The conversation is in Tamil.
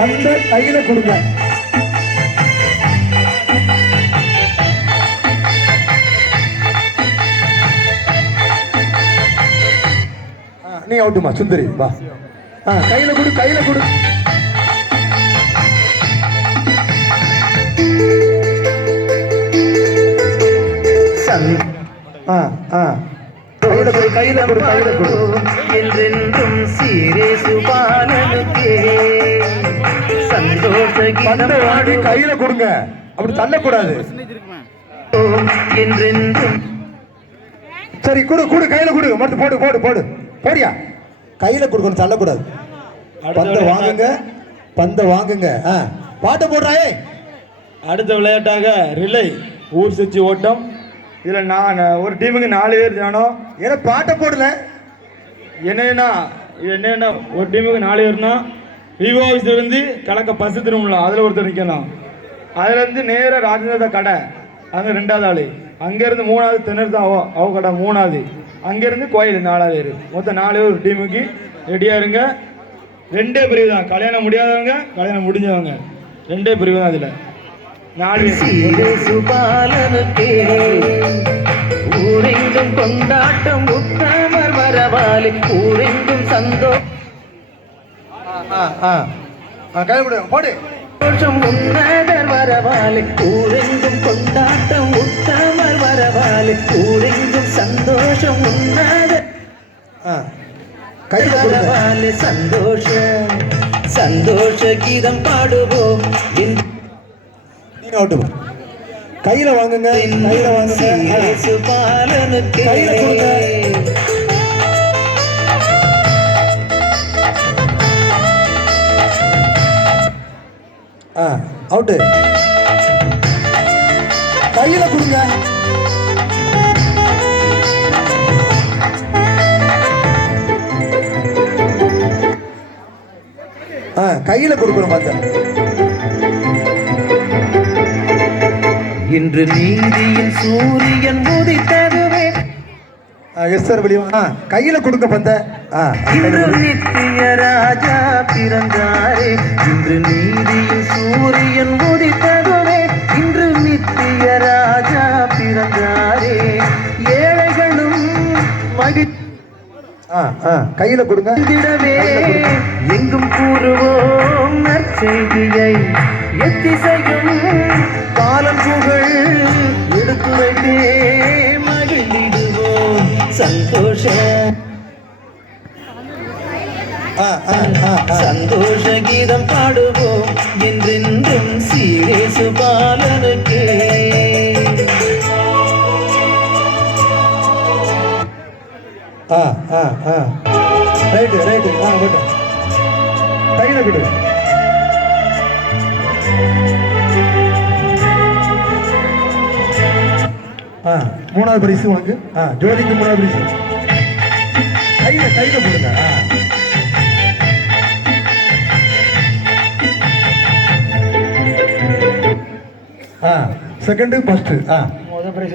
பந்த கையில கொடுங்க. நீ அவுட்டுமா சுந்தரி வா. ஆ கையில கொடு கையில கொடு. ஆ ஆ. கையில கொடு கையில கொடு கையில கொடு. என்றென்றும் சீரே சுபானனுக்கே. பந்தை வாங்கி கையில கொடுங்க. அப்படி தள்ளக்கூடாது. சரி கொடு கொடு கையில கொடு. மட்டும் போடு போடு போடு. போடியா? கையில கொடுக்கணும் தள்ளக்கூடாது. பந்தை வாங்குங்க பந்தை வாங்குங்க. ஆ பாட்டை போடுறாயே. அடுத்த விளையாட்டாக ரிலை ஊர் சுற்றி ஓட்டம். இதில் நான் ஒரு டீமுக்கு நாலு பேர் தானோம் ஏன்னா பாட்டை போடல. என்னன்னா இது என்னன்னா ஒரு டீமுக்கு நாலு பேர்னா? விவோ இருந்து கலக்க பசு திரும்பலாம் அதில் ஒருத்தர் நிற்கலாம் அதுலேருந்து நேராக ராஜேந்திரதா கடை. அங்கே ரெண்டாவது ஆள். அங்கேருந்து மூணாவது திணறு அவ அவ கடை மூணாவது. அங்கேருந்து கோயில் நாலாவது பேர் மொத்தம் நாலு பேர் ஒரு டீமுக்கு ரெடியாக இருங்க. ரெண்டே பிரிவு தான். கல்யாணம் முடியாதவங்க கல்யாணம் முடிஞ்சவங்க. ரெண்டே பிரிவு தான் அதில். நாலு ஊரெங்கும் கொண்டாட்டம் உத்தமர் வரவாலே ஊரெங்கும் சந்தோஷம் ஆ ஆ. கையில கொடு போடு. வரவாலே ஊரெங்கும் கொண்டாட்டம் உத்தமர் வரவாலே ஊரெங்கும் சந்தோஷம் கொடுங்க வரவாலே சந்தோஷ சந்தோஷ கீதம் பாடுவோம். கையில வாங்குங்க கையில வாங்குங்க. கையில கொடுங்க. ஆ அவுட்டு கையில கொடுங்க. ஆ கையில கொடுக்கணும் பார்த்தேன். இன்று நீதியின் சூரியன் உதித்ததுவே. எஸ் சார் வெளியே ஆ கையில கொடுங்க பந்த ஆ இன்று நித்திய ராஜா பிறந்தாரே ஏழைகளும் ஆ கையில கொடுங்க. எங்கும் கூறுவோம் நற்செய்தியை. எத்திசையும் பாலம் புகழ் எடுத்து வைத்தே மகிழ்ந்திடுவோம். சந்தோஷ ஆ ஆ ஆ ஆ. சந்தோஷ கீதம் பாடுவோம். என்றென்றும் சீரேசு ஆ ஆ ஆ. ரைட்டு ரைட்டு ஆ போட்டோம் கையில் கொடு ஆ மூணாவது பரிசு உனக்கு. ஆ ஜோதிக்கு மூணாவது பரிசு. கையில் கையில் கொடுங்க ஆ. ஆ செகண்டு ஃபஸ்ட்டு ஆ.